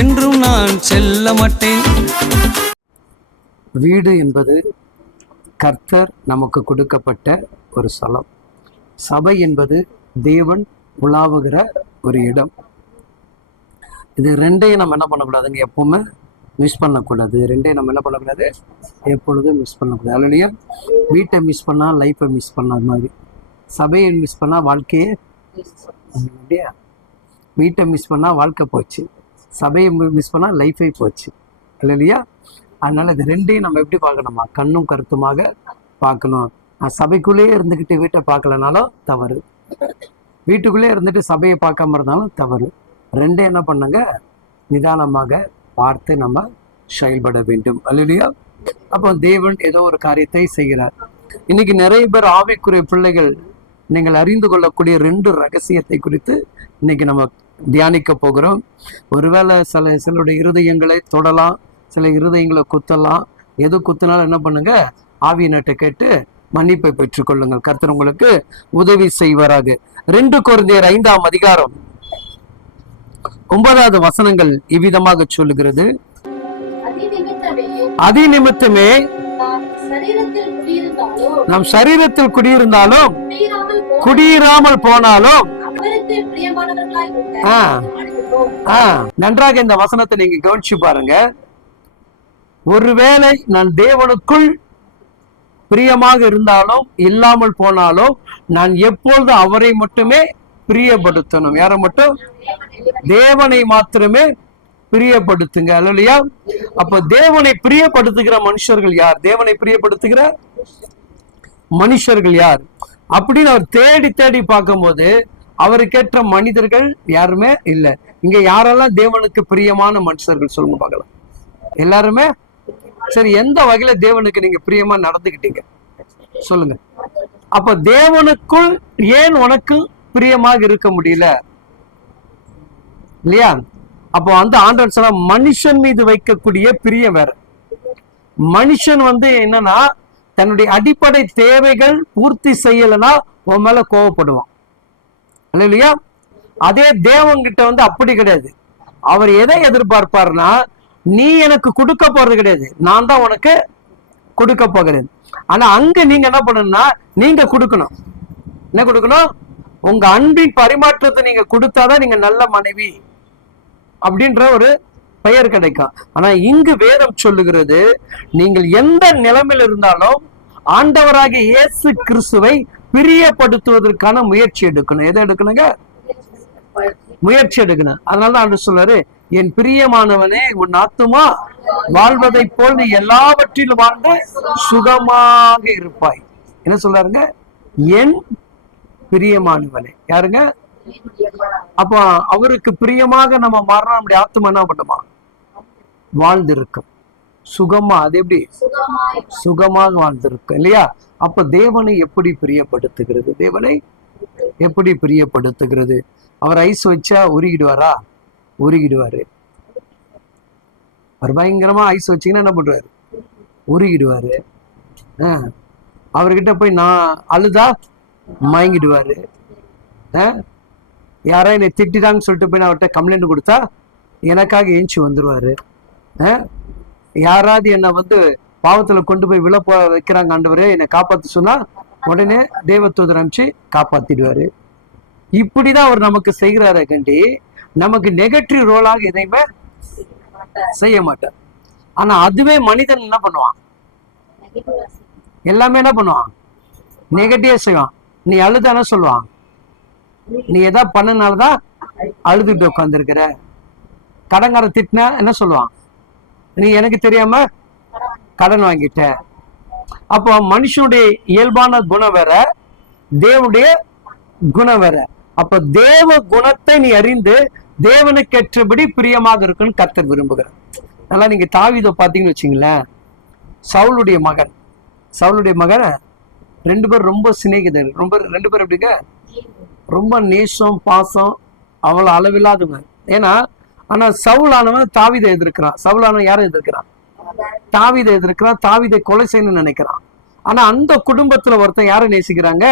என்றும் நான் செல்ல மாட்டேன். வீடு என்பது கர்த்தர் நமக்கு கொடுக்கப்பட்ட ஒரு ஸ்தலம். சபை என்பது தேவன் உலாவுகிற ஒரு இடம். இது ரெண்டையும் நம்ம என்ன பண்ணக்கூடாதுங்க, எப்பவுமே மிஸ் பண்ணக்கூடாது. ரெண்டையும் நம்ம என்ன பண்ணக்கூடாது, எப்பொழுதும் மிஸ் பண்ணக்கூடாது. அதுலயே வீட்டை மிஸ் பண்ணால் லைஃப்பை மிஸ் பண்ணாத மாதிரி, சபையை மிஸ் பண்ணால் வாழ்க்கையே அப்படியா, வீட்டை மிஸ் பண்ணால் வாழ்க்கை போச்சு, சபையை மிஸ் பண்ணால் லைஃபே போச்சு இல்லையா. அதனால இது ரெண்டையும் நம்ம எப்படி பார்க்கணுமா, கண்ணும் கருத்துமாக பார்க்கணும். நான் சபைக்குள்ளேயே இருந்துக்கிட்டு வீட்டை பார்க்கலனாலும் தவறு, வீட்டுக்குள்ளே இருந்துட்டு சபையை பார்க்காம இருந்தாலும் தவறு. ரெண்டையும் என்ன பண்ணுங்க, நிதானமாக பார்த்து நம்ம செயல்பட வேண்டும் இல்லையா. அப்போ தேவன் ஏதோ ஒரு காரியத்தை செய்கிறார். இன்னைக்கு நிறைய பேர் ஆவிக்குரிய பிள்ளைகள் நீங்கள் அறிந்து கொள்ளக்கூடிய 2 ரகசியத்தை குறித்து இன்னைக்கு நம்ம தியானிக்க போகிறோம். ஒருவேளை சிலருடைய இருதயங்களை தொடலாம், சில இருதயங்களை குத்தலாம். எது குத்தினாலும் என்ன பண்ணுங்க, ஆவியினட்டை கேட்டு மன்னிப்பை பெற்றுக்கொள்ளுங்கள். கர்த்தர் உங்களுக்கு உதவி செய்வாராக. 2 கொரிந்தியர் 5ஆம் அதிகாரம் 9வது வசனங்கள் இவ்விதமாக சொல்லுகிறது. அதிநிமித்தமே நம் சரீரத்தில் குடியிருந்தாலும் குடியிராமல் போனாலும், நன்றாக இந்த வசனத்தை நீங்க கவனிச்சு பாருங்க. ஒருவேளை நான் தேவனுக்குள் பிரியமாக இருந்தாலும் இல்லாமல் போனாலும் நான் எப்பொழுது அவரை மட்டுமே பிரியப்படுத்தணும். யாரை மட்டும்? தேவனை மாத்திரமே பிரியப்படுத்துங்க இல்லையா. அப்ப தேவனை பிரியப்படுத்துகிற மனுஷர்கள் யார்? தேவனை பிரியப்படுத்துகிற மனுஷர்கள் யார் அப்படின்னு அவர் தேடி தேடி பார்க்கும்போது அவருக்கேற்ற மனிதர்கள் யாருமே இல்லை. இங்க யாரெல்லாம் தேவனுக்கு பிரியமான மனுஷர்கள் சொல்லுங்க பார்க்கலாம். எல்லாருமே சரி. எந்த வகையில தேவனுக்கு நீங்க பிரியமா நடந்துக்கிட்டீங்க சொல்லுங்க. அப்ப தேவனுக்குள் ஏன் உனக்கு பிரியமாக இருக்க முடியல இல்லையா. அப்போ ஆண்டவர் சொன்ன மனுஷன் மீது வைக்கக்கூடிய பிரியம் வேற. மனுஷன் என்னன்னா தன்னுடைய அடிப்படை தேவைகள் பூர்த்தி செய்யலைன்னா உன் மேல கோவப்படுவான் இல்லையா. அதே தேவன்கிட்ட அப்படி கிடையாது. அவர் எதை எதிர்பார்ப்பார்னா, நீ எனக்கு கொடுக்க போறது கிடையாது, நான் தான் உனக்கு கொடுக்க போகிறேன். ஆனா அங்க நீங்க என்ன பண்ணணும்னா, நீங்க கொடுக்கணும். என்ன கொடுக்கணும்? உங்க அன்பின் பரிமாற்றத்தை நீங்க கொடுத்தாதான் நீங்க நல்ல மனைவி அப்படின்ற ஒரு பெயர் கிடைக்கும். ஆனா இங்கு வேதம் சொல்லுகிறது, நீங்கள் எந்த நிலைமையில் இருந்தாலும் ஆண்டவராகிய இயேசு கிறிஸ்துவை பிரியப்படுத்துவதற்கான முயற்சி எடுக்கணும். எதை எடுக்கணுங்க? முயற்சி எடுக்கணும். அதனாலதான் ஆண்டவர் சொல்றாரு, என் பிரியமானவனே உன் ஆத்துமா வாழ்வதை போல் நீ எல்லாவற்றிலும் வாழ்ந்து சுகமாக இருப்பாய். என்ன சொல்றாருங்க? என் பிரியமானவனே. யாருங்க? அப்போ அவருக்கு பிரியமாக நம்ம மாறினா நம்முடைய ஆத்துமா என்ன பண்ணுமா? வாழ்ந்திருக்கும் சுகமா. அது எப்படி? சுகமாக வாழ்ந்திருக்கும் இல்லையா. அப்ப தேவனை எப்படி பிரியப்படுத்துகிறது? தேவனை எப்படி பிரியப்படுத்துகிறது? அவர் ஐஸ் வச்சா உருகிடுவாரா? உருகிடுவாரு. அவர் பயங்கரமா ஐஸ் வச்சீங்கன்னா என்ன பண்றாரு? உருகிடுவாரு. அவர்கிட்ட போய் நான் அழுதா மயங்கிடுவாரு. யாரா என்னை திட்டாங்கன்னு சொல்லிட்டு போய் நான் அவர்கிட்ட கம்ப்ளைண்ட் கொடுத்தா எனக்காக ஏஞ்சி வந்துருவாரு. யாராவது என்னை பாவத்துல கொண்டு போய் விழ வைக்கிறாங்க, ஆண்டவரே என்னை காப்பாத்து சொன்னா உடனே தேவதூதர் அனுப்பிச்சு காப்பாத்திடுவாரு. இப்படிதான் அவர் நமக்கு செய்கிறாரே கண்டி நமக்கு நெகட்டிவ் ரோலாக எதையுமே செய்ய மாட்டார். ஆனா அதுவே மனிதன் என்ன பண்ணுவான்? எல்லாமே என்ன பண்ணுவான்? நெகட்டிவா செய்வான். நீ அழுதானே சொல்லுவான், நீ எதா பண்ணனாலதான் அழுதுட்டு உட்காந்துருக்கிற. கடங்கார திட்டினா என்ன சொல்லுவான்? நீ எனக்கு தெரியாம கடன் வாங்கிட்ட. அப்போ மனுஷனுடைய இயல்பான குணம் வேற, தேவனுடைய குணம் வேற. அப்ப தேவ குணத்தை நீ அறிந்து தேவனுக்கு ஏற்றபடி பிரியமாக இருக்குன்னு கர்த்தர் விரும்புகிறார். நல்லா நீங்க தாவீதை பாத்தீங்கன்னு வச்சுங்களேன், சவுலுடைய மகன் 2 பேர் ரொம்ப சிநேகிதர். 2 பேர் எப்படிங்க? ரொம்ப நேசம் பாசம் அவ்வளவு அளவில்லாதவங்க. ஏன்னா ஆனா சவுலானவன் தாவீதை எதிர்க்கிறான். சவுலானவன் யாரை எதிர்க்கிறான்? தாவீதை எதிர்க்கிறான். தாவீதை கொலை செய்யணும்னு நினைக்கிறான். ஆனா அந்த குடும்பத்துல ஒருத்தன் யாரை நேசிக்கிறாங்க?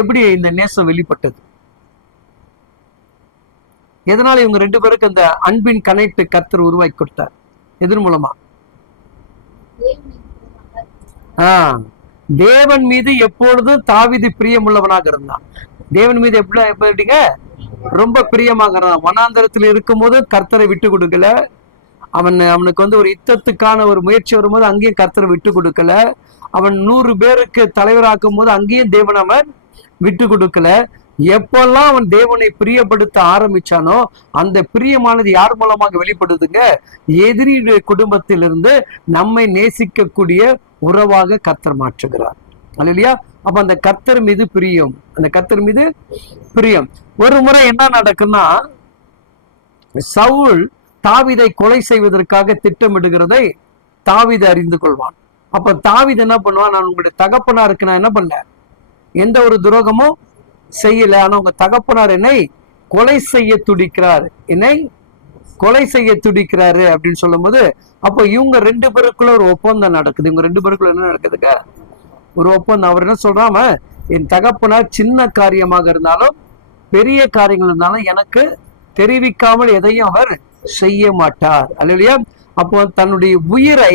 எப்படி இந்த நேசம் வெளிப்பட்டது? எதனால இவங்க ரெண்டு பேருக்கு அந்த அன்பின் கனெக்ட் கர்த்தர் உருவாக்கி கொடுத்தார்? எதன் மூலமா? தேவன் மீது எப்பொழுதும் தாவீது பிரியமுள்ளவனாக இருந்தான். தேவன் மீது எப்படிங்க ரொம்ப பிரியமாக இருந்தான். வனாந்தரத்தில் இருக்கும் போது கர்த்தரை விட்டு கொடுக்கல. அவனுக்கு வந்து ஒரு யுத்தத்துக்கான ஒரு முயற்சி வரும்போது அங்கேயும் கர்த்தரை விட்டு கொடுக்கல. அவன் 100 பேருக்கு தலைவராக்கும் போது அங்கேயும் தேவன் அவன் விட்டு கொடுக்கல. எப்பெல்லாம் அவன் தேவனை பிரியப்படுத்த ஆரம்பிச்சானோ அந்த பிரியமானது யார் மூலமாக வெளிப்படுதுங்க? எதிரியுடைய குடும்பத்திலிருந்து நம்மை நேசிக்கக்கூடிய உறவாக கர்த்தர் மாற்றுகிறார். அல்லையா? அப்ப அந்த கர்த்தர் மீது பிரியம், அந்த கர்த்தர் மீது பிரியம். ஒரு முறை என்ன நடக்குன்னா, சவுல் தாவீதை கொலை செய்வதற்காக திட்டமிடுகிறதை தாவீது அறிந்து கொள்வான். அப்ப தாவீது என்ன பண்ணுவான்? நான் உங்களுடைய தகப்பனாருக்கு நான் என்ன பண்ணல, எந்த ஒரு துரோகமும் செய்யல, ஆனா உங்க தகப்பனார் என்னை கொலை செய்ய துடிக்கிறார், என்னை கொலை செய்ய துடிக்கிறாரு அப்படின்னு சொல்லும் போது, அப்போ இவங்க ரெண்டு பேருக்குள்ள ஒரு ஒப்பந்தம் நடக்குது. இவங்க ரெண்டு பேருக்குள்ள என்ன நடக்குதுங்க? ஒரு ஒப்பந்தம். அவர் என்ன சொல்றாம, என் தகப்பனார் சின்ன காரியமாக இருந்தாலும் பெரிய காரியங்கள் இருந்தாலும் எனக்கு தெரிவிக்காமல் எதையும் அவர் செய்ய மாட்டார். அல்லையா? அப்போ தன்னுடைய உயிரை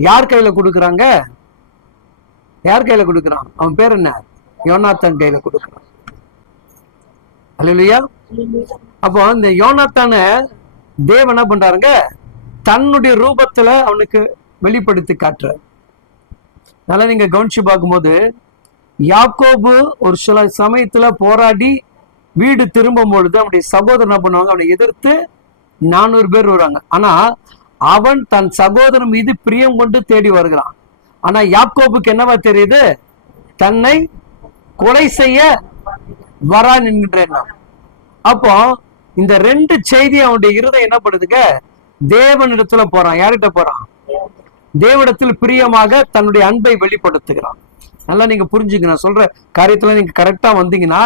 யார் கையில கொடுக்குறாங்க? யார் கையில கொடுக்குறான்? அவன் பேர் என்ன? யோனாத்தான் கையில கொடுக்குறான். அல்லையா? அப்போ இந்த யோனாத்தான தேவன் என்ன பண்றாருங்க? தன்னுடைய ரூபத்துல அவனுக்கு வெளிப்படுத்தி காட்டுறார். அதனால நீங்க கவனிச்சு பார்க்கும்போது, யாக்கோபு ஒரு சில சமயத்துல போராடி வீடு திரும்பும் பொழுது அவனுடைய சகோதரன் என்ன பண்ணுவாங்க? அவனை எதிர்த்து 400 பேர் வருவாங்க. ஆனா அவன் தன் சகோதரன் மீது பிரியம் கொண்டு தேடி வருகிறான். ஆனா யாக்கோபுக்கு என்னவா தெரியுது? தன்னை கொலை செய்ய வரான் என்கின்ற எண்ணம். அப்போ இந்த ரெண்டு செய்தி அவனுடைய இருதயம் என்ன பண்ணுதுங்க? தேவனிடத்துல போறான். யார்கிட்ட போறான்? தேவனிடத்தில் பிரியமாக தன்னுடைய அன்பை வெளிப்படுத்துகிறான். நல்லா நீங்க புரிஞ்சுங்க. நான் சொல்ற காரியத்துல நீங்க கரெக்டா வந்தீங்கன்னா,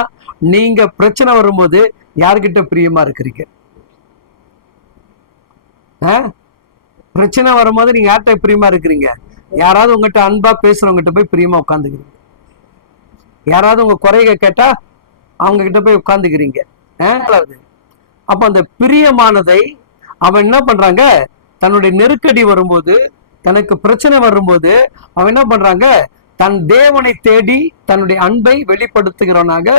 நீங்க பிரச்சனை வரும்போது யார்கிட்ட பிரியமா இருக்கிறீங்க? பிரச்சனை வரும்போது நீங்க யார்கிட்ட பிரியமா இருக்கிறீங்க? யாராவது உங்ககிட்ட அன்பா பேசுறவங்ககிட்ட போய் பிரியமா உட்காந்துக்கிறீங்க. யாராவது உங்க குறைக கேட்டா அவங்க கிட்ட போய் உட்காந்துக்கிறீங்க. அப்ப அந்த பிரியமானதை அவன் என்ன பண்றாங்க? தன்னுடைய நெருக்கடி வரும்போது, தனக்கு பிரச்சனை வரும்போது அவன் என்ன பண்றாங்க? தன் தேவனை தேடி தன்னுடைய அன்பை வெளிப்படுத்துகிறவனாக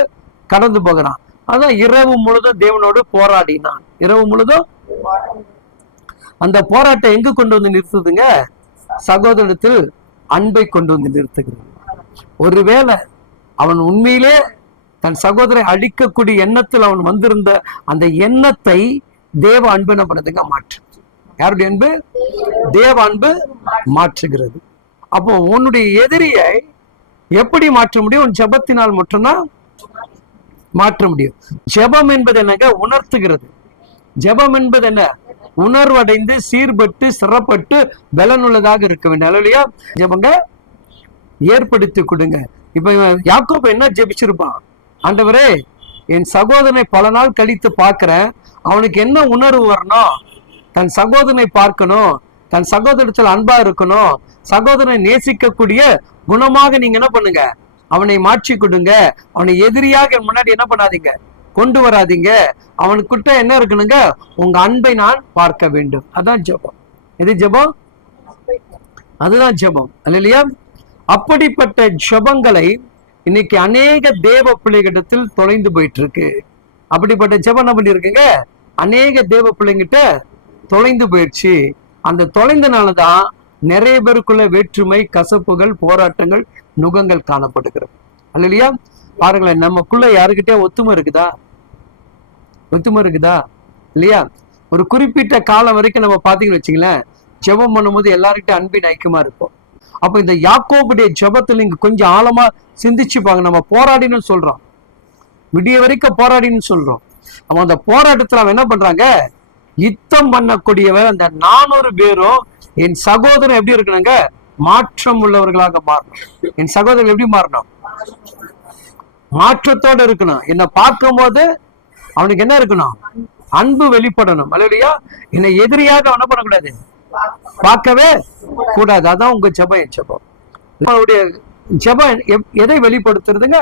கடந்து போகிறான். அதான் இரவு முழுதும் தேவனோடு போராடினான். இரவு முழுதும் அந்த போராட்டம் எங்கு கொண்டு வந்து நிறுத்துதுங்க? சகோதரத்தில் அன்பை கொண்டு வந்து நிறுத்துகிறது. ஒருவேளை அவன் உண்மையிலே தன் சகோதரை அழிக்கக்கூடிய எண்ணத்தில் அவன் வந்திருந்த அந்த எண்ணத்தை தேவ அன்பு என்ன பண்ணதுங்க? மாற்று. யாருடைய அன்பு? தேவ அன்பு மாற்றுகிறது. அப்போ உன்னுடைய எதிரியை எப்படி மாற்ற முடியும்? உன் ஜெபத்தினால் மட்டும்தான் மாற்ற முடியும். ஜெபம் என்பது என்னங்க? உணர்த்துகிறது. ஜெபம் என்பது என்ன? உணர்வடைந்து சீர்பட்டு சிறப்பட்டு பலனுள்ளதாக இருக்க வேண்டும். இல்லையா? ஜெபங்க ஏற்படுத்தி கொடுங்க. இப்ப யாக்கோபு என்ன ஜெபிச்சிருப்பான்? ஆண்டவரே, என் சகோதரனை பல நாள் கழித்து பார்க்கிறேன், அவனுக்கு என்ன உணர்வு வரணும்? தன் சகோதரனை பார்க்கணும், தன் சகோதரத்தில் அன்பா இருக்கணும், சகோதரனை நேசிக்கக்கூடிய குணமாக நீங்க என்ன பண்ணுங்க? அவனை மாற்றி கொடுங்க. அவனை எதிரியாக முன்னாடி என்ன பண்ணாதீங்க? கொண்டு வராதீங்க. அவனுக்கிட்ட என்ன இருக்கணுங்க? உங்க அன்பை நான் பார்க்க வேண்டும். அதான் ஜெபம். எது ஜெபம்? அதுதான் ஜெபம். இல்லையா? அப்படிப்பட்ட ஜெபங்களை இன்னைக்கு அநேக தேவ பிள்ளைகிட்டத்தில் தொலைந்து போயிட்டு இருக்கு. அப்படிப்பட்ட ஜெபம் என்ன பண்ணிருக்குங்க? அநேக தேவ பிள்ளைங்கிட்ட தொலைந்து போயிடுச்சு. அந்த தொலைந்தனாலதான் நிறைய பேருக்குள்ள வேற்றுமை, கசப்புகள், போராட்டங்கள், நுகங்கள் காணப்படுகிறது. இல்லையா? பாருங்களேன், நமக்குள்ள யாருக்கிட்டே ஒத்துமை இருக்குதா? ஒத்துமை இருக்குதா? இல்லையா? ஒரு குறிப்பிட்ட காலம் வரைக்கும் நம்ம பாத்தீங்கன்னு வச்சுங்களேன், ஜெபம் பண்ணும்போது எல்லாருக்கிட்ட அன்பின் ஐக்கியமா இருப்போம். அப்ப இந்த யாக்கோபுடைய ஜெபத்துல நீங்க கொஞ்சம் ஆழமா சிந்திச்சுப்பாங்க. நம்ம போராடின்னு சொல்றோம், விடிய வரைக்கும் போராடின்னு சொல்றோம். அவன் அந்த போராட்டத்துல அவன் என்ன பண்றாங்க? யுத்தம் பண்ணக்கூடியவர் அந்த 400 பேரும் என் சகோதரன் எப்படி இருக்கணுங்க? மாற்றம் உள்ளவர்களாக மாறணும். என் சகோதரன் எப்படி மாறணும்? மாற்றத்தோட இருக்கணும். என்னை பார்க்கும் போது அவனுக்கு என்ன இருக்கணும்? அன்பு வெளிப்படணும். இல்லையா? என்னை எதிரியாக அவன் என்ன பண்ணக்கூடாது? பார்க்கவே கூடாது. அதான் உங்க ஜெபம். என் ஜெபம். அவருடைய ஜெபம் எதை வெளிப்படுத்துறதுங்க?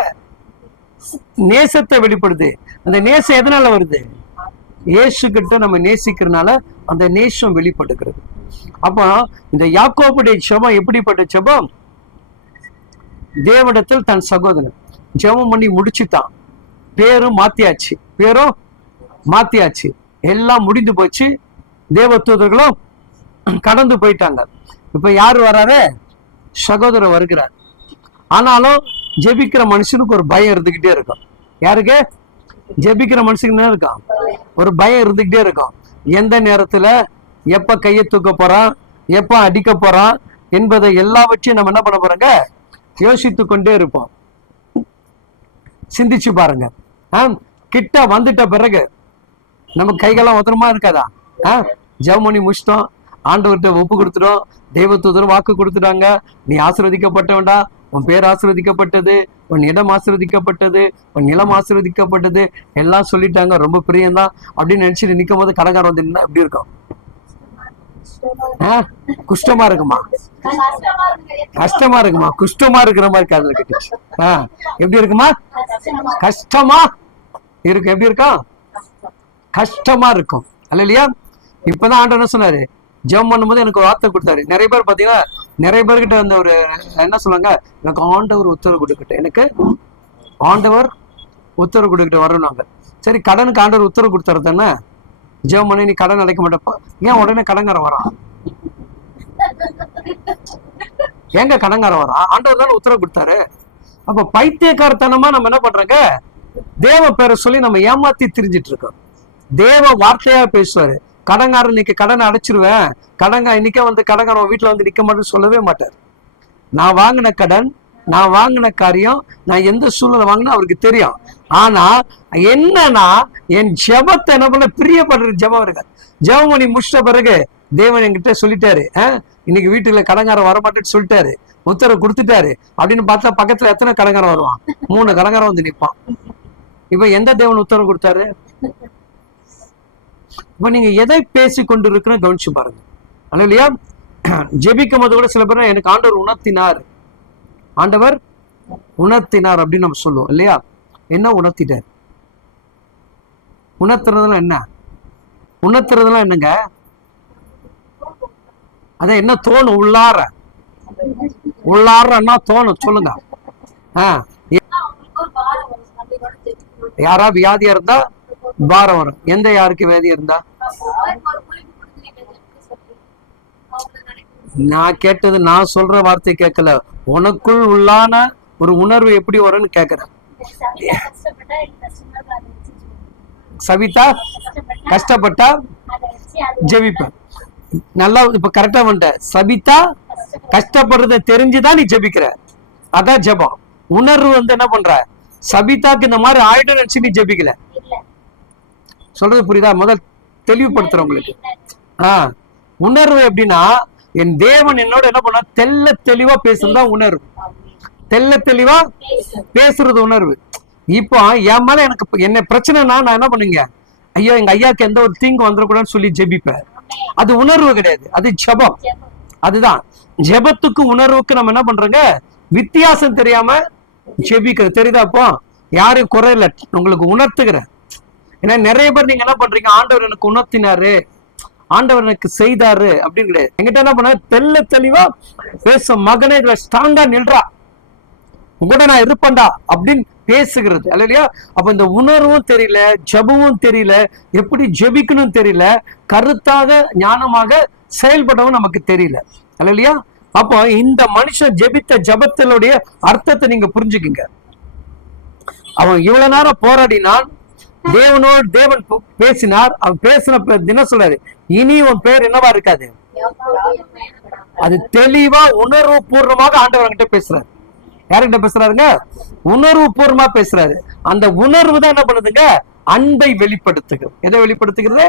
நேசத்தை வெளிப்படுது. அந்த நேசம் எதனால வருது? இயேசு கிட்ட நம்ம நேசிக்கிறதுனால அந்த நேசம் வெளிப்படுகிறது. அப்போ இந்த யாக்கோபுடைய ஜெபம் எப்படிப்பட்ட ஜெபம்? தேவனிடத்தில் தன் சகோதரன் ஜெபம் பண்ணி முடிச்சுட்டான். பேரும் மாத்தியாச்சு, எல்லாம் முடிந்து போச்சு. தேவதூதர்களும் கடந்து போயிட்டாங்க. இப்ப யாரு வராரு? சகோதரர் வருகிறார். ஆனாலும் ஜெபிக்கிற மனுஷனுக்கு ஒரு பயம் இருந்துகிட்டே இருக்கும். யாருக்கு? ஜெபிக்கிற மனுஷனுக்கு என்ன இருக்கும்? ஒரு பயம் இருந்துகிட்டே இருக்கும். எந்த நேரத்துல எப்ப கையை தூக்க போறான், எப்ப அடிக்க போறான் என்பதை எல்லாவற்றையும் நம்ம என்ன பண்ண போறோங்க? யோசித்து கொண்டே இருப்போம். சிந்திச்சு பாருங்க. கிட்ட வந்துட்ட பிறகு நம்ம கைகள்லாம் உதரமா இருக்காதா? ஜெபம் பண்ணி முடிச்சிட்டோம், ஆண்டவர்கிட்ட ஒப்பு கொடுத்துட்டோம், தெய்வதூதர் வாக்கு கொடுத்துட்டாங்க, நீ ஆசீர்வதிக்கப்பட்டவன்டா, உன் பேர் ஆசீர்வதிக்கப்பட்டது, உன் இடம் ஆசீர்வதிக்கப்பட்டது, உன் நிலம் ஆசீர்வதிக்கப்பட்டது, எல்லாம் சொல்லிட்டாங்க, ரொம்ப பிரியம்தான் அப்படின்னு நினைச்சிட்டு நிற்கும் போது கடங்காரம் வந்து நின்னா எப்படி இருக்கும்? குஷ்டமா இருக்குமா? கஷ்டமா இருக்குமா? குஷ்டமா இருக்கிற மாதிரி காதல் கட்டுச்சு. எப்படி இருக்குமா? கஷ்டமா இருக்கு. எப்படி இருக்கும்? கஷ்டமா இருக்கும் இல்லையா? இப்பதான் ஆண்டவர் என்ன சொன்னாரு? ஜெபம் பண்ணும்போது எனக்கு வார்த்தை கொடுத்தாரு. நிறைய பேர் பாத்தீங்கன்னா, நிறைய பேர்கிட்ட அந்த ஒரு என்ன சொல்லுவாங்க, எனக்கு ஆண்டவர் உத்தரவு கொடுக்கட்டும், எனக்கு ஆண்டவர் உத்தரவு கொடுக்கிட்டு வரணுங்க. சரி, கடனுக்கு ஆண்டவர் உத்தரவு கொடுத்தாரு தானே? ஜெபம் பண்ணி நீ கடன் அடைக்க மாட்டப்ப ஏன் உடனே கடன்காரன் வரான்? எங்க கடன்காரன் வரான்? ஆண்டவர் தானே உத்தரவு கொடுத்தாரு. அப்ப பைத்தியக்காரத்தனமா நம்ம என்ன பண்றோங்க? தேவ பேரை சொல்லி நம்ம ஏமாத்தி திரிஞ்சிட்டு இருக்கோம். தேவ வார்த்தையா பேசுவாரு. கடங்காரன் இன்னைக்கு கடனை அடைச்சிருவேன், இன்னைக்கே வந்து கடங்காரன் வீட்டுல வந்து நிக்க மாட்டேன்னு சொல்லவே மாட்டார். நான் வாங்கின கடன், நான் வாங்கின காரியம், நான் எந்த சூழ்நிலை வாங்கினா அவருக்கு தெரியும். ஆனா என்னன்னா, என் ஜெபத்தை என்ன பண்ண பிரியப்படுற ஜெபம் இருக்கு. ஜெபம் பண்ணி முடிச்சிட்ட பிறகு தேவன் என்கிட்ட சொல்லிட்டாரு, இன்னைக்கு வீட்டுல கடங்காரம் வரமாட்டேன்னு சொல்லிட்டாரு, உத்தரவு கொடுத்துட்டாரு அப்படின்னு பார்த்தா பக்கத்துல எத்தனை கடங்காரம் வருவான்? 3 கடங்காரம் வந்து நிற்பான். இப்ப எந்த தேவன் உத்தரவு கொடுத்தாரு? இப்ப நீங்க எதை பேசி கொண்டு இருக்குன்னு கவனிச்சு பாருங்க. ஆனா இல்லையா, ஜெபிக்கும் போது கூட சில பேர் எனக்கு ஆண்டவர் உணர்த்தினார் அப்படின்னு நம்ம சொல்லுவோம் இல்லையா? என்ன உணர்த்திட்டார்? உணர்த்துறதுலாம் என்ன? உணர்த்துறதுலாம் என்னங்க? அத என்ன தோணும்? உள்ளாரன்னா தோணும். சொல்லுங்க. யாரா வியாதியா இருந்தா பாரம் வரும். எந்த யாருக்கு வியாதியா இருந்தா? நான் கேட்டது, நான் சொல்ற வார்த்தை கேட்கல. உனக்குள் உள்ளான ஒரு உணர்வு எப்படி வரும்னு கேக்குறேன். சவிதா கஷ்டப்பட்டா ஜெபிப்பேன். நல்லா இப்ப கரெக்டா வந்துட்ட. சபிதா கஷ்டப்படுறத தெரிஞ்சுதான் நீ ஜெபிக்கிற. அதான் ஜெபம். உணர்வு வந்து என்ன பண்ற? சபிதாக்கு இந்த மாதிரி ஆயிடும் நினைச்சு நீ ஜெபிக்கல. சொல்றது புரியுதா? முதல் தெளிவுபடுத்துற உங்களுக்கு. உணர்வு எப்படின்னா, என் தேவன் என்னோட என்ன பண்ண தெல்ல தெளிவா பேசுறதா உணர்வு. தெல்ல தெளிவா பேசுறது உணர்வு. இப்போ என் மேல எனக்கு என்ன பிரச்சனைனா நான் என்ன பண்ணுங்க, ஐயோ எங்க ஐயாக்கு எந்த ஒரு தீங்கு வந்துடக்கூடாதுன்னு சொல்லி ஜெபிப்பேன். அது உணர்வு கிடையாது, அது ஜெபம். அதுதான் ஜெபத்துக்கு உணர்வுக்கு நம்ம என்ன பண்றோங்க, வித்தியாசம் தெரியாம ஜெபிக்கிறது. தெரியுதா? அப்போ யாரும் குறையில உங்களுக்கு உணர்த்துகிறேன். ஏன்னா நிறைய பேர் நீங்க என்ன பண்றீங்க, ஆண்டவர் எனக்கு உணர்த்தினாரு, ஆண்டவர் எனக்கு செய்தாரு அப்படின்னு கிடையாது. எங்கிட்ட என்ன பண்ண தெல்ல தெளிவா பேசும். மகனே ஸ்ட்ராங்கா நில்றா, உங்கள்கிட்ட நான் இருப்பேன்டா அப்படின்னு பேசுகிறது இல்லையா? அப்ப இந்த உணர்வும் தெரியல, ஜெபமும் தெரியல, எப்படி ஜெபிக்கணும் தெரியல, கருத்தாக ஞானமாக செயல்படவும் நமக்கு தெரியல இல்லையா? அப்போ இந்த மனுஷன் ஜெபித்த ஜெபத்தினுடைய அர்த்தத்தை நீங்க புரிஞ்சுக்குங்க. அவன் இவ்வளவு நேரம் போராடினான், தேவன் பேசினார். அவன் பேசின தினம் சொல்றாரு, இனி உன் பேர் என்னவா இருக்காது. அது தெளிவா உணர்வு பூர்வமாக ஆண்டவர் கிட்ட பேசுறாரு. யாருகிட்ட பேசுறாருங்க? உணர்வு பூர்வமா பேசுறாரு. அந்த உணர்வு தான் என்ன பண்ணுதுங்க, அன்பை வெளிப்படுத்துகிறது. எதை வெளிப்படுத்துகிறது?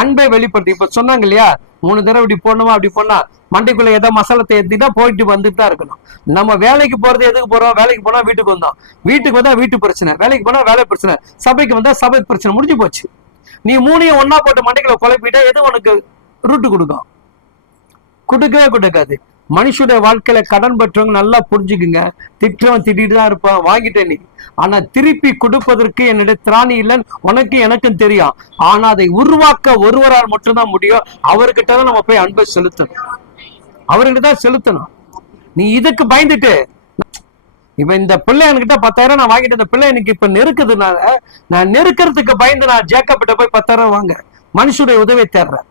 அன்பை வெளிப்படுத்து. இப்ப சொன்னாங்க இல்லையா, 3 தடவை இப்படி போடணுமா, அப்படி போனா மண்டைக்குள்ள ஏதோ மசாலத்தை ஏத்திட்டா போயிட்டு வந்துட்டு தான் இருக்கணும். நம்ம வேலைக்கு போறது எதுக்கு போறோம்? வேலைக்கு போனா வீட்டுக்கு வந்தோம், வீட்டுக்கு வந்தா வீட்டு பிரச்சனை, வேலைக்கு போனா வேலை பிரச்சனை, சபைக்கு வந்தா சபை பிரச்சனை, முடிஞ்சு போச்சு. நீ 3ஐயும் ஒன்னா போட்டு மண்டைக்குள்ள குழப்பிட்டா எது உனக்கு ரூட்டு கொடுக்கும்? கொடுக்கவே கொடுக்காது. மனுஷனுடைய வாழ்க்கையில கடன் பெற்றவங்க நல்லா புரிஞ்சுக்குங்க. திட்டவன் திட்டிட்டு தான் இருப்பான், வாங்கிட்டேன் நீ, ஆனா திருப்பி கொடுப்பதற்கு என்னுடைய திராணி இல்லைன்னு உனக்கு எனக்கும் தெரியும். ஆனா அதை உருவாக்க ஒருவரால் மட்டும்தான் முடியும். அவர்கிட்ட தான் நம்ம போய் அன்பை செலுத்தணும், அவர்கிட்ட தான் செலுத்தணும். நீ இதுக்கு பயந்துட்டு இப்ப இந்த பிள்ளை என்கிட்ட 10,000 நான் வாங்கிட்டு, இந்த பிள்ளை எனக்கு இப்ப நெருக்குதுனால நான் நெருக்கிறதுக்கு பயந்து நான் ஜேக்கப்கிட்ட போய் 10,000 வாங்க மனுஷனுடைய உதவியை தேடுறேன்.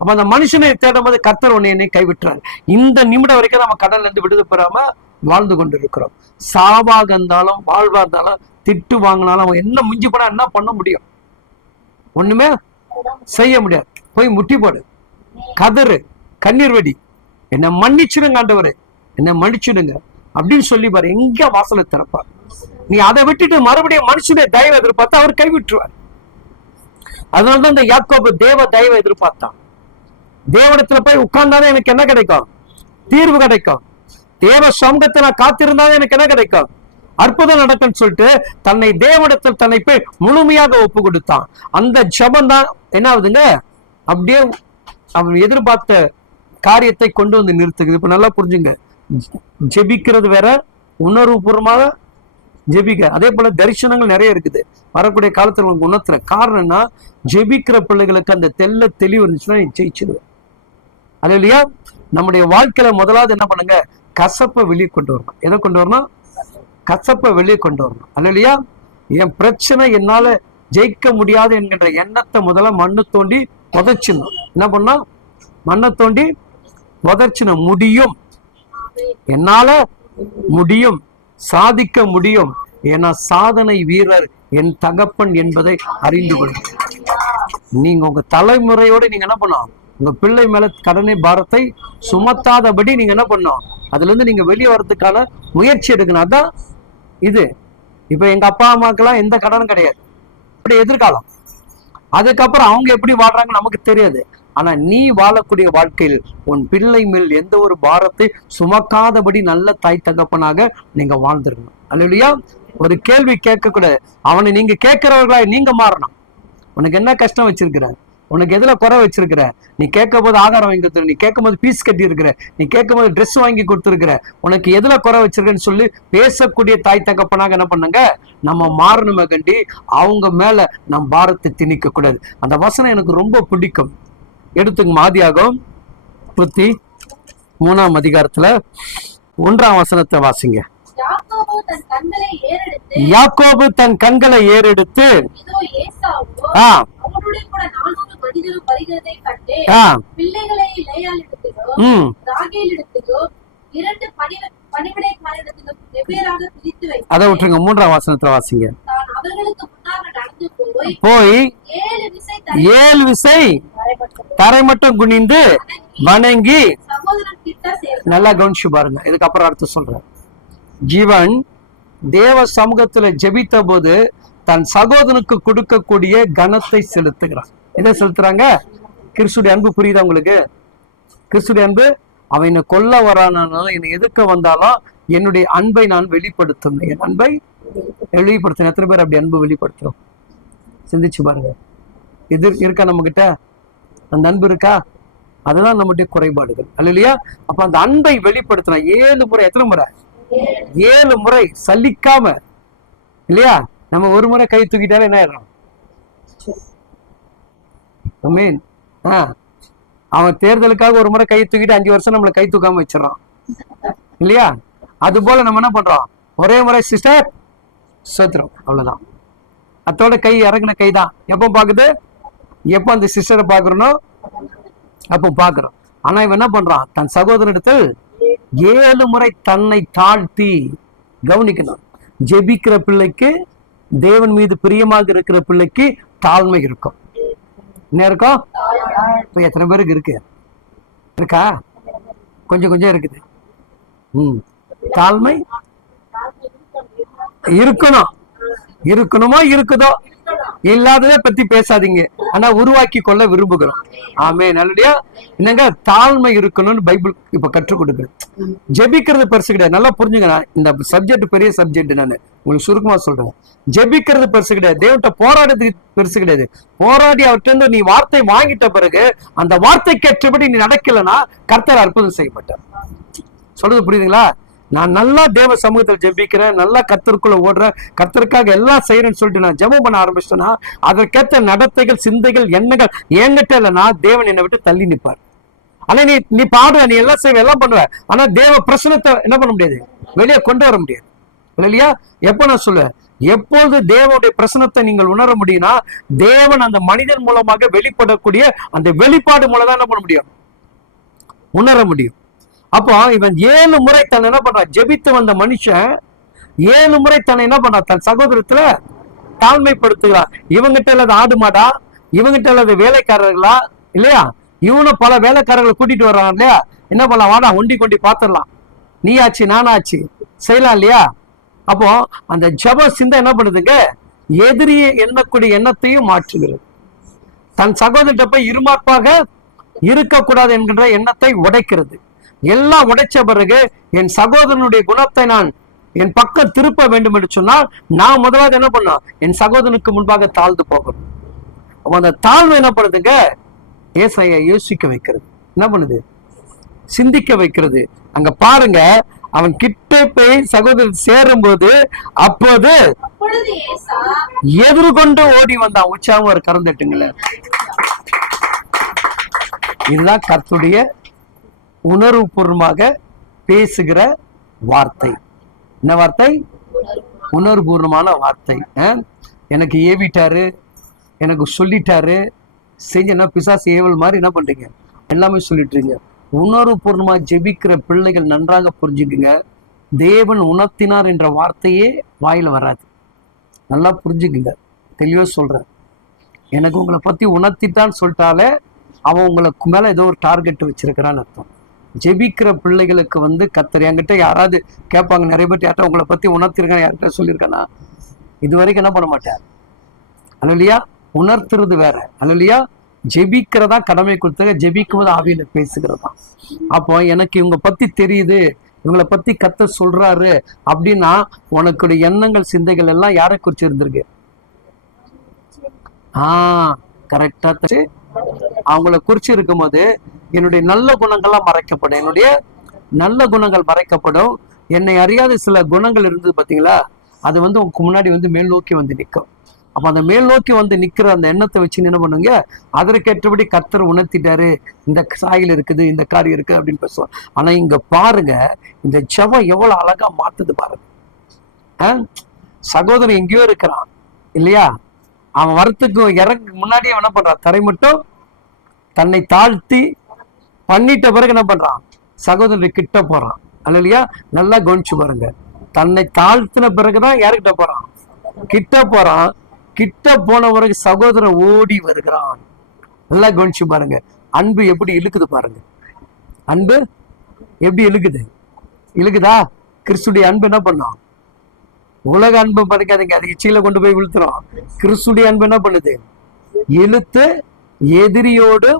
அப்ப அந்த மனுஷனை தேடும் போது கர்த்தர் உன்னை என்னை கைவிட்டுறாரு. இந்த நிமிடம் வரைக்கும் நம்ம கடன்ல இருந்து விடுதலை பெறாம வாழ்ந்து கொண்டு இருக்கிறோம். சாவாக இருந்தாலும் வாழ்வா இருந்தாலும் திட்டு வாங்கினாலும் அவன் என்ன மிஞ்சி போனா என்ன பண்ண முடியும்? ஒண்ணுமே செய்ய முடியாது. போய் முட்டி போடு, கதறு, கண்ணீர் வெடி, என்னை மன்னிச்சிடுங்க ஆண்டவரே, என்னை மன்னிச்சிடுங்க அப்படின்னு சொல்லி பாரு, எங்க வாசலை திறப்பார். நீ அதை விட்டுட்டு மறுபடியும் மனுஷனுடைய தயவை எதிர்பார்த்தா அவர் கைவிட்டுருவார். அதனாலதான் இந்த யாக்கோபு தேவ தயவை எதிர்பார்த்தான். தேவனிடத்துல போய் உட்கார்ந்தாதான் எனக்கு என்ன கிடைக்கும்? தீர்வு கிடைக்கும். தேவ சமூகத்தை நான் காத்திருந்தாதான் எனக்கு என்ன கிடைக்கும்? அற்புதம் நடக்கும்னு சொல்லிட்டு தன்னை தேவனிடத்தில் தன்னை போய் முழுமையாக ஒப்பு கொடுத்தான். அந்த ஜபம் தான் என்ன ஆகுதுங்க, அப்படியே அவன் எதிர்பார்த்த காரியத்தை கொண்டு வந்து நிறுத்துக்குது. இப்ப நல்லா புரிஞ்சுங்க, ஜெபிக்கிறது வேற, உணர்வு பூர்வமாக ஜெபிக்க. அதே போல தரிசனங்கள் நிறைய இருக்குது. வரக்கூடிய காலத்துல உங்களுக்கு உணர்த்துற காரணம்னா, ஜெபிக்கிற பிள்ளைகளுக்கு அந்த தெளிவு இருந்துச்சுன்னா நீ ஜெயிச்சிடுவேன். அது இல்லையா? நம்முடைய வாழ்க்கையில முதலாவது என்ன பண்ணுங்க, கசப்பை வெளியே கொண்டு வரணும். எதை கொண்டு வரணும்? கசப்பை வெளியே கொண்டு வரணும். அது இல்லையா? என் பிரச்சனை என்னால ஜெயிக்க முடியாது என்கின்ற எண்ணத்தை முதல்ல மண்ணு தோண்டி புதைச்சிடணும். என்ன பண்ணா? மண்ணை தோண்டி புதைச்சிடணும். முடியும், என்னால முடியும், சாதிக்க முடியும், ஏன்னா சாதனை வீரர் என் தகப்பன் என்பதை அறிந்து கொள்ளும். நீங்க உங்க தலைமுறையோட நீங்க என்ன பண்ணணும், உங்க பிள்ளை மேல கடனை பாரத்தை சுமத்தாதபடி நீங்க என்ன பண்ணணும், அதுல இருந்து நீங்க வெளியே வர்றதுக்கான முயற்சி எடுக்கணும். அதான் இது. இப்ப எங்க அப்பா அம்மாக்கெல்லாம் எந்த கடனும் கிடையாது, அப்படி எதிர்காலம். அதுக்கப்புறம் அவங்க எப்படி வாழ்றாங்க நமக்கு தெரியாது. ஆனா நீ வாழக்கூடிய வாழ்க்கையில் உன் பிள்ளை மேல் எந்த ஒரு பாரத்தை சுமக்காதபடி நல்ல தாய் தகப்பனாக நீங்க வாழ்ந்துருக்கணும். அல்லையா? ஒரு கேள்வி கேட்க கூட அவனை நீங்க கேட்கிறவர்களா நீங்க மாறணும். உனக்கு என்ன கஷ்டம் வச்சிருக்கிற, உனக்கு எதுல குறை வச்சிருக்கிற, நீ கேட்கும் போது ஆகாரம் வாங்கி கொடுத்துரு, நீ கேட்கும் போது பீஸ் கட்டி இருக்கிற, நீ கேட்கும் போது ட்ரெஸ் வாங்கி கொடுத்துருக்கிற, உனக்கு எதுல குறை வச்சிருக்கன்னு சொல்லி பேசக்கூடிய தாய் தகப்பனாக என்ன பண்ணுங்க, நம்ம மாறணுமே கண்டி அவங்க மேல நம் பாரத்தை திணிக்க கூடாது. அந்த வசனம் எனக்கு ரொம்ப பிடிக்கும். எடுத்துங்க, ஆதியாகமம் 33ஆம் அதிகாரத்துல 1ஆம் வசனத்தை வாசிங்க. யாக்கோபு தன் கண்களை ஏறெடுத்து அதை விட்டுருங்க, 3ஆம் வசனத்துல வாசிங்க. போய் 7 விசை தரை மட்டும் குனிந்து வணங்கி, நல்லா கவனிச்சு பாருங்க, இதுக்கப்புறம் அர்த்தம் சொல்றேன். ஜீவன் தேவ சமூகத்துல ஜெபித்த போது தன் சகோதரனுக்கு கொடுக்கக்கூடிய கனத்தை செலுத்துகிறான். என்ன செலுத்துறாங்க? கிறிஸ்துடைய அன்பு. புரியுதா உங்களுக்கு? கிறிஸ்துடைய அன்பு. அவன் என்னை கொல்ல வரானாலும் என்னை எதிர்க்க வந்தாலும் என்னுடைய அன்பை நான் வெளிப்படுத்தும். என் அன்பை வெளிப்படுத்தின எத்தனை பேர் அப்படி அன்பு வெளிப்படுத்துறோம்? சிந்திச்சு பாருங்க. இருக்கா நம்ம கிட்ட அந்த அன்பு? இருக்கா? அதுதான் நம்முடைய குறைபாடுகள். அல்லையா? அப்ப அந்த அன்பை வெளிப்படுத்தினா 7 முறை. எத்தனை முறை? 7 முறை சலிக்காம. இல்லையா? நம்ம ஒரு முறை கை தூக்கிட்டாலே என்ன ஆயிடும்? அவன் தேர்தலுக்காக ஒரு முறை கை தூக்கிட்டு 5 வருஷம் நம்மளை கை தூக்காம வச்சிடறான். இல்லையா? அது போல நம்ம என்ன பண்றோம், ஒரே முறை சிஸ்டர் சோத்துறோம், அவ்வளவுதான். அத்தோட கை இறங்கின கை தான். எப்போ பாக்குது? எப்போ அந்த சிஸ்டரை பாக்குறனோ அப்போ பாக்குறோம். ஆனா இவன் என்ன பண்றான், தன் சகோதரத்தில் 7 முறை தன்னை தாழ்த்தி. கவனிக்கணும், ஜெபிக்கிற பிள்ளைக்கு, தேவன் மீது பிரியமாக இருக்கிற பிள்ளைக்கு தாழ்மை இருக்கும். என்ன இருக்கும்? இப்ப எத்தனை பேருக்கு இருக்கு? இருக்கா? கொஞ்சம் கொஞ்சம் இருக்குது. தாழ்மை இருக்கணும். இருக்கணுமோ இருக்குதோ, இல்லாததை பத்தி பேசாதீங்க, ஆனா உருவாக்கி கொள்ள விரும்புகிறோம். ஆமே, நல்லடியா. என்னங்க, தாழ்மை இருக்கணும்னு பைபிள் இப்ப கற்றுக் கொடுக்குறேன். ஜெபிக்கிறது பெருசு கிடையாது. நல்லா புரிஞ்சுங்க, இந்த சப்ஜெக்ட் பெரிய சப்ஜெக்ட். நான் உங்களுக்கு சுருக்கமா சொல்றேன். ஜெபிக்கிறது பெருசு கிடையாது. தேவன்கிட்ட போராடுறதுக்கு பெருசு கிடையாது. போராடி அவர்கிட்ட இருந்து நீ வார்த்தை வாங்கிட்ட பிறகு அந்த வார்த்தைக்கு ஏற்றபடி நீ நடக்கலன்னா கர்த்தர் அற்புதம் செய்யப்பட்டார். சொல்றது புரியுதுங்களா? நான் நல்லா தேவ சமூகத்தில் ஜெபிக்கிறேன், நல்லா கர்த்தருக்குள்ள ஓடுறேன், கர்த்தருக்காக எல்லாம் செய்யறேன்னு சொல்லிட்டு நான் ஜெபம் பண்ண ஆரம்பிச்சிட்டேன்னா அதற்கேற்ற நடத்தைகள், சிந்தைகள், எண்ணங்கள் என்கிட்ட இல்லைன்னா தேவன் என்னை விட்டு தள்ளி நிற்பார். ஆனா நீ பாடுற, நீ எல்லாம் செய்வ, எல்லாம் பண்ணுவ, ஆனா தேவ பிரச்சனத்தை என்ன பண்ண முடியாது, வெளியே கொண்டு வர முடியாது இல்லையா? எப்ப நான் சொல்லுவேன், எப்பொழுது தேவனுடைய பிரச்சனத்தை நீங்கள் உணர முடியும்னா தேவன் அந்த மனிதன் மூலமாக வெளிப்படக்கூடிய அந்த வெளிப்பாடு மூலம் தான் என்ன பண்ண முடியும், உணர முடியும். அப்போ இவன் 7 முறை தன்னை என்ன பண்றான், ஜெபித்து வந்த மனுஷன் 7 முறை தன்னை என்ன பண்றான், தன் சகோதரத்துல தாழ்மைப்படுத்துகிறான். இவங்கிட்ட இல்லாத ஆடு மாடா, இவங்கிட்ட இல்லாத வேலைக்காரர்களா இல்லையா, இவனும் பல வேலைக்காரர்களை கூட்டிட்டு வர்றான் இல்லையா, என்ன பண்ணலாம், வாடா ஒண்டி கொண்டி பாத்துடலாம், நீ ஆச்சு நானாச்சு செய்யலாம் இல்லையா? அப்போ அந்த ஜப சிந்தை என்ன பண்ணுதுங்க, எதிரியை எண்ணக்கூடிய எண்ணத்தையும் மாற்றுகிறது. தன் சகோதரத்தை போய் இருமாப்பாக இருக்கக்கூடாது என்கின்ற எண்ணத்தை உடைக்கிறது. எல்லாம் உடைச்ச பிறகு என் சகோதரனுடைய குணத்தை நான் என் பக்கம் திருப்ப வேண்டும் என்று சொன்னால் நான் முதலாவது என்ன பண்ணோம், என் சகோதரனுக்கு முன்பாக தாழ்ந்து போகணும். அப்ப அந்த தாழ்வு என்ன பண்ணுதுங்க, ஏசாயா யோசிக்க வைக்கிறது, என்ன பண்ணுது, சிந்திக்க வைக்கிறது. அங்க பாருங்க, அவன் கிட்ட போய் சகோதரர் சேரும் போது அப்போது எதிர்கொண்டு ஓடி வந்தான். உற்சாகம் ஒரு கறந்துட்டுங்களேன். இதுதான் கர்த்தருடைய உணர்வுபூர்வமாக பேசுகிற வார்த்தை. என்ன வார்த்தை? உணர்வுபூர்வமான வார்த்தை. எனக்கு ஏவிட்டாரு, எனக்கு சொல்லிட்டாரு, செஞ்ச பிசாசு ஏவல் மாதிரி என்ன பண்றீங்க, எல்லாமே சொல்லிட்டுறீங்க. உணர்வுபூர்வமா ஜெபிக்கிற பிள்ளைகள் நன்றாக புரிஞ்சுக்குங்க, தேவன் உணர்த்தினார் என்ற வார்த்தையே வாயில வராது. நல்லா புரிஞ்சுக்குங்க, தெளிவா சொல்றேன். எனக்கு உங்களை பத்தி உணர்த்திட்டான்னு சொல்லிட்டாலே அவன் உங்களுக்கு மேல ஏதோ ஒரு டார்கெட் வச்சிருக்கிறான்னு அர்த்தம். ஜெபிக்கிற பிள்ளைகளுக்கு கர்த்தர், என்கிட்ட யாராவது கேட்பாங்க, நிறைய பேர் யார்ட்ட உங்களை பத்தி உணர்த்திருக்கேன், யார்கிட்ட சொல்லியிருக்கேன்னா இது வரைக்கும் என்ன பண்ண மாட்டார். அல்லையா, உணர்த்துறது வேற, அல்லையா, ஜெபிக்கிறதா கடமை கொடுத்த, ஜெபிக்கும் போது ஆவியில பேசுகிறதா. அப்போ எனக்கு இவங்க பத்தி தெரியுது, இவங்களை பத்தி கர்த்தர் சொல்றாரு அப்படின்னா உனக்குடைய எண்ணங்கள், சிந்தைகள் எல்லாம் யாரை குறிச்சு இருந்திருக்கு, கரெக்டா அவங்கள குறிச்சு இருக்கும்போது என்னுடைய நல்ல குணங்கள்லாம் மறைக்கப்படும், என்னுடைய நல்ல குணங்கள் மறைக்கப்படும். என்னை அறியாத சில குணங்கள் இருந்தது பாத்தீங்களா, அது உங்க முன்னாடி மேல் நோக்கி நிற்கும். அப்ப அந்த மேல் நோக்கி நிக்கிற அந்த எண்ணத்தை வச்சு என்ன பண்ணுங்க, அதற்கேற்றபடி கர்த்தர் உணர்த்திட்டாரு, இந்த சாயல் இருக்குது, இந்த காரியம் இருக்கு அப்படின்னு பேசுவோம். ஆனா இங்க பாருங்க, இந்த ஜெபம் எவ்வளவு அழகா மாத்துது பாருங்க. சகோதரன் எங்கேயோ இருக்கிறான் இல்லையா, அவன் வரத்துக்கு இறங்க முன்னாடியே என்ன பண்றான், தரை மட்டும் தன்னை தாழ்த்தி பண்ணிட்ட பிறகு என்ன பண்றான், சகோதரன் கிட்ட போறான். அல்லையா, நல்லா கவனிச்சு பாருங்க, தன்னை தாழ்த்தின பிறகுதான் யாருக்கிட்ட போறான், கிட்ட போறான். கிட்ட போன பிறகு சகோதரன் ஓடி வருகிறான். நல்லா கவனிச்சு பாருங்க, அன்பு எப்படி இழுக்குது பாருங்க. அன்பு எப்படி இழுக்குதா? கிறிஸ்துடைய அன்பு என்ன பண்ணோம், உலக அன்பு படிக்காதீங்க, அதுக்கு கீழே கொண்டு போய் விழுத்துறோம். கிறிஸ்துடைய அன்பு என்ன பண்ணுது, இழுத்து எதிரியோடு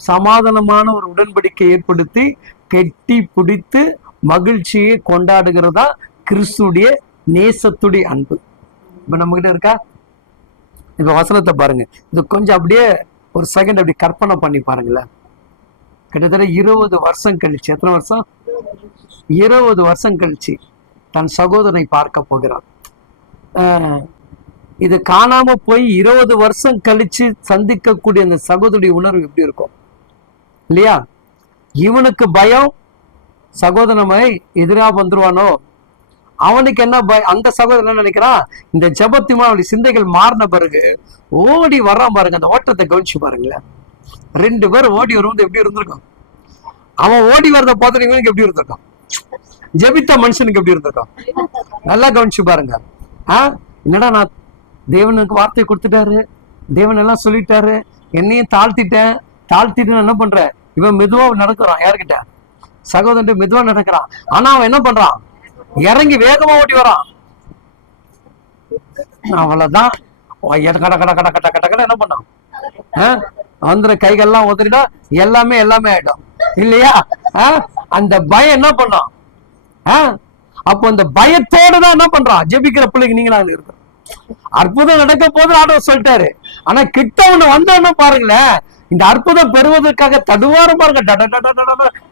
சமாதானமான ஒரு உடன்படிக்கை ஏற்படுத்தி கெட்டி பிடித்து மகிழ்ச்சியை கொண்டாடுகிறதா கிறிஸ்துடைய நேசத்துடைய அன்பு. இப்ப நம்ம கிட்ட இருக்கா? இப்ப வசனத்தை பாருங்க, இது கொஞ்சம் அப்படியே ஒரு செகண்ட் அப்படி கற்பனை பண்ணி பாருங்களேன். கிட்டத்தட்ட 20 வருஷம் கழிச்சு, எத்தனை வருஷம், 20 வருஷம் கழிச்சு தன் சகோதரனை பார்க்க போகிறான். இது காணாம போய் 20 வருஷம் கழிச்சு சந்திக்கக்கூடிய அந்த சகோதரி உணர்வு எப்படி இருக்கும் இல்லையா? இவனுக்கு பயம், சகோதரனை எதிராக வந்துருவானோ, அவனுக்கு என்ன பயம், அந்த சகோதரன் என்ன நினைக்கிறான், இந்த ஜபத்தியமா அவனுடைய சிந்தைகள் மாறின பிறகு ஓடி வர்றான் பாருங்க. அந்த ஓட்டத்தை கவனிச்சு பாருங்களேன். 2 பேர் ஓடி வரும்போது எப்படி இருந்திருக்கும், அவன் ஓடி வரத பார்த்து இவனுக்கு எப்படி இருந்திருக்கும், ஜெபித்த மனுஷனுக்கு எப்படி இருந்திருக்கும், நல்லா கவனிச்சு பாருங்க. என்னடா, நான் தேவனுக்கு வார்த்தை கொடுத்துட்டாரு, தேவன் எல்லாம் சொல்லிட்டாரு, என்னையும் தாழ்த்திட்டு என்ன பண்ற, இவன் மெதுவா நடக்கிறான், யாருக்கிட்ட, சகோதரன் மெதுவா நடக்கிறான். ஆனா அவன் என்ன பண்றான், இறங்கி வேகமா ஓட்டி வரான். அவ்வளவுதான், என்ன பண்ணான், வந்துற கைகள்லாம் உதறிடா, எல்லாமே ஆயிடும் இல்லையா? அந்த பயம் என்ன பண்ணான், அப்போ அந்த பயத்தோட தான் என்ன பண்றான், ஜெபிக்கிற பிள்ளைங்க நீங்களா இருக்கு. அற்புதம் நடக்க போது ஆண்டவர் சொல்லிட்டாரு, ஆனா கிட்ட ஒண்ணு வந்தோன்னு பாருங்களேன், இந்த அற்புதம் பெறுவதற்காக தடுவாரம் பாருங்க,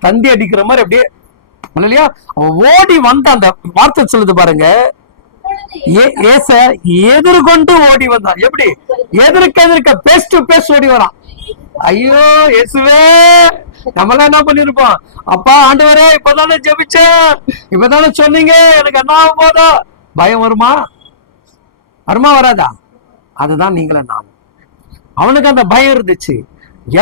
தந்தி அடிக்கிற மாதிரி அப்படியே இல்லையா? ஓடி வந்த அந்த வார்த்தை சொல்லுது பாருங்க, ஏச எதிர்கொண்டு ஓடி வந்தான். எப்படி? எதிர்க்க பேஸ் டு பேஸ் ஓடி வரான். ஐயோ இயேசுவே, நம்மளாம் என்ன பண்ணிருப்போம்? அப்பா ஆண்டவரே, இப்பதானே ஜெபிச்சேன், இப்பதானே சொன்னீங்க, எனக்கு என்ன ஆக போதா? பயம் வருமா? வருமா வராதா? அதுதான் நீங்களும் நான். அவனுக்கு அந்த பயம் இருந்துச்சு.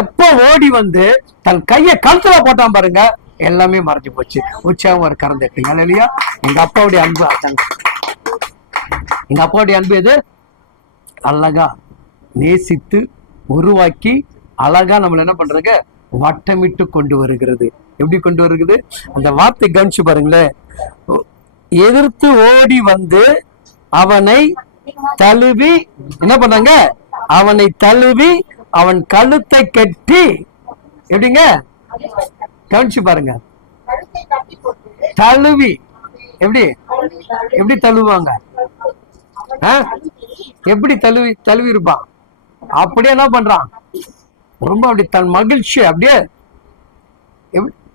எப்ப ஓடி வந்து தன் கைய கழுத்துல போட்டான் பாருங்க, எல்லாமே மறைஞ்சு போச்சு. உற்சாகம் ஒரு கறந்துட்டீங்க இல்லையா? எங்க அப்பாவுடைய அன்பு அதாங்க. எங்க அப்பாவுடைய அன்பு எது? அழகா நேசித்து உருவாக்கி அழகா நம்மள என்ன பண்றாங்க? வட்டமிட்டு கொண்டு வருகிறது. எப்படி கொண்டு வருகிறது? அந்த வார்த்தை கவனிச்சு பாருங்களேன். எதிர்த்து ஓடி வந்து அவனை தழுவி என்ன பண்ணாங்க? அவனை தழுவி அவன் கழுத்தை கட்டி, எப்படிங்க? கவனிச்சு பாருங்க. தழுவி எப்படி எப்படி தழுவாங்க? எப்படி தழுவி இருப்பான்? அப்படியே என்ன பண்றான்? ரொம்ப அப்படி தன் மகிழ்ச்சி அப்படியே.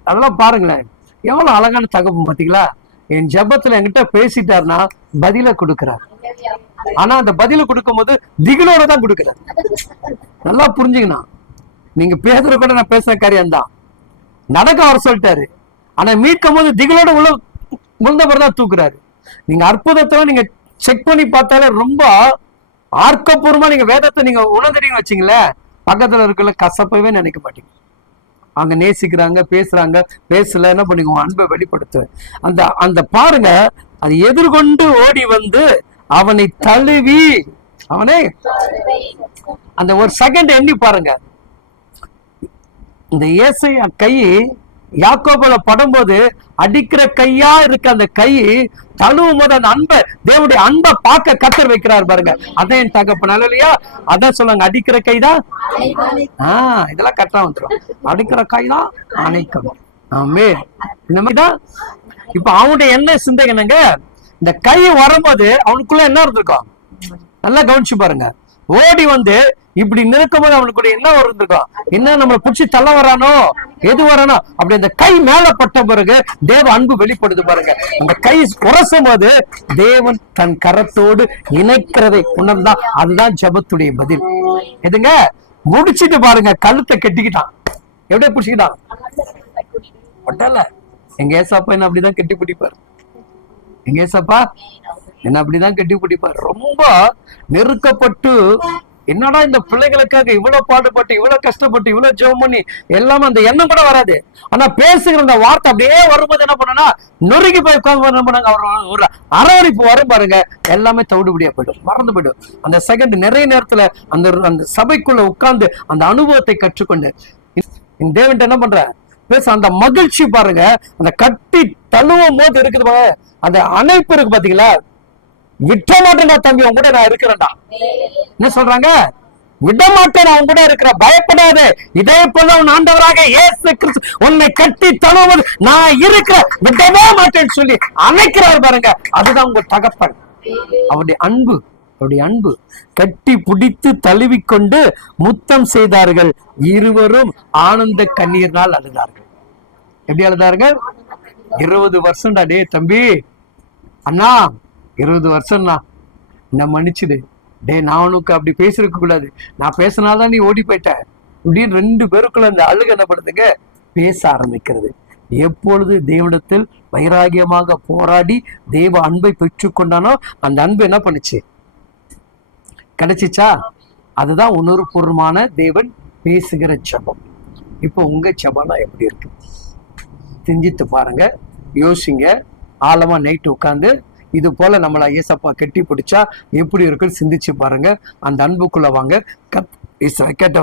அதெல்லாம் பாருங்களேன், எவ்வளவு அழகான தகவல் பாத்தீங்களா? என் ஜெபத்துல என்கிட்ட பேசிட்டாருன்னா பதில கொடுக்கிறார். ஆனா அந்த பதில கொடுக்கும் போது திகிலோட தான் கொடுக்கிறார். நல்லா புரிஞ்சுக்கணும். நீங்க பேசுற கூட நான் பேசுற காரியம் தான், நடக்க வர சொல்லிட்டாரு. ஆனா மீட்கும் போது திகிலோட முழுந்தபுரம் தூக்குறாரு. நீங்க அற்புதத்தை நீங்க செக் பண்ணி பார்த்தாலே ரொம்ப ஆர்க்கப்பூர்வமா நீங்க வேதத்தை நீங்க உணர்ந்துட்டீங்கன்னு வச்சுங்களேன், பக்கத்துல இருக்கல கசப்பவே நினைக்க மாட்டீங்க. அவங்க நேசிக்கிறாங்க, பேசுறாங்க, பேசல என்ன பண்ணிக்குவோம்? அன்பை வெளிப்படுத்து. அந்த அந்த பாருங்க, அது எதிர்கொண்டு ஓடி வந்து அவனை தழுவி, அவனை அந்த ஒரு செகண்ட் எண்ணி பாருங்க. இந்த ஏசையா கை யாக்கோபுல படும்போது அடிக்கிற கையா இருக்க அந்த கை தழுவும் போது அந்த அன்பை, தேவனுடைய அன்பை பார்க்க கத்தர் வைக்கிறார் பாருங்க. அதான் என் தகப்பன் இல்லையா? அதான் சொல்லுவாங்க, அடிக்கிற கைதான் இதெல்லாம் கரெக்டா வந்துடும். அடிக்கிற கைதான் அணைக்கும். ஆமே, இந்த மாதிரிதான். இப்ப அவனுடைய என்ன சிந்தை என்னங்க? இந்த கை வரும்போது அவனுக்குள்ள என்ன இருந்திருக்கும்? நல்லா கவனிச்சு பாருங்க. ஓடி வந்து இப்படி நிற்கும் போது அவனுக்கு என்ன இருந்திருக்கும்? என்ன நம்மளை பிடிச்சி தள்ள வரானோ, எது வரானோ, அப்படி அந்த கை மேலப்பட்ட பிறகு தேவ அன்பு வெளிப்படுது பாருங்க. அந்த கை உரசும் போது தேவன் தன் கரத்தோடு இணைக்கிறதை உணர்ந்தா அதுதான் ஜெபத்துடைய பதில். எதுங்க? முடிச்சிட்டு பாருங்க, கழுத்தை கட்டிக்கிட்டான். எப்படியே பிடிச்சிக்கிட்டான்? ஒட்டல. எங்க ஏசாப்பா என்ன அப்படிதான் கட்டி பிடிப்பாரு. எங்க ஏசாப்பா என்ன அப்படிதான் கட்டி பிடிப்பார். ரொம்ப நெருக்கப்பட்டு, என்னடா இந்த பிள்ளைகளுக்காக இவ்வளவு பாடுபட்டு, இவ்வளவு கஷ்டப்பட்டு, இவ்வளவு ஜெபம் பண்ணி எல்லாமே அந்த எண்ணம் கூட வராது. ஆனா பேசுகிற அந்த வார்த்தை அப்படியே வரும்போது என்ன பண்ணா, நொறுக்கி போய் உட்கார்ந்து என்ன பண்ணாங்க? அவர் ஒரு அரவணைப்பு வரும் பாருங்க, எல்லாமே தவிடுபடியா போயிடும், மறந்து போயிடும். அந்த செகண்ட் நிறைய நேரத்துல அந்த அந்த சபைக்குள்ள உட்கார்ந்து அந்த அனுபவத்தை கற்றுக்கொண்டு தேவன் என்ன பண்ற பேச அந்த மகிழ்ச்சி பாருங்க. அந்த கட்டி தழுவும் போது இருக்குது பாருங்க, அந்த அணைப்பு இருக்கு பாத்தீங்களா? விட மாட்டேன் தம்பி, உன் கூட நான் இருக்கிறேன்டா. என்ன சொல்றாங்க? விட மாட்டேன், அவன் கூட இருக்கிற, பயப்படாது. இதே போல உன் ஆண்டவராக இயேசு கிறிஸ்து உன்னை கட்டி தழுவது நான் இருக்கிற, விடவே மாட்டேன்னு சொல்லி அணைக்கிறார் பாருங்க. அதுதான் உங்க தகப்பன். அவருடைய அன்பு, அவருடைய அன்பு. கட்டி பிடித்து தழுவிக்கொண்டு முத்தம் செய்தார்கள். இருவரும் ஆனந்த கண்ணீர்னால் அழுதார்கள். எப்படி அழுதார்கள்? 20 வருஷம்டா டே தம்பி, அண்ணா 20 வருஷம்னா என்ன மன்னிச்சுடு டே, நான் உனக்கு அப்படி பேசிருக்க கூடாது, நான் பேசினால்தான் நீ ஓடி போயிட்ட இப்படின்னு 2 பேருக்குள்ள அந்த அழுக என்ன பண்ணுதுங்க? பேச ஆரம்பிக்கிறது. எப்பொழுது தேவனிடத்தில் வைராகியமாக போராடி தேவ அன்பை பெற்றுக்கொண்டானோ அந்த அன்பு என்ன பண்ணுச்சு? கிடைச்சிச்சா? அதுதான் உணர்வுபூர்வமான தேவன் பேசுகிற ஜெபம். இப்போ உங்க ஜெபம்லாம் எப்படி இருக்கு? சிந்தித்து பாருங்க, யோசிங்க. ஆழமா நைட்டு உட்காந்து இது போல நம்மள ஏசப்பா கட்டி பிடிச்சா எப்படி இருக்குன்னு சிந்திச்சு பாருங்க. அந்த அன்புக்குள்ள வாங்க. கேட்ட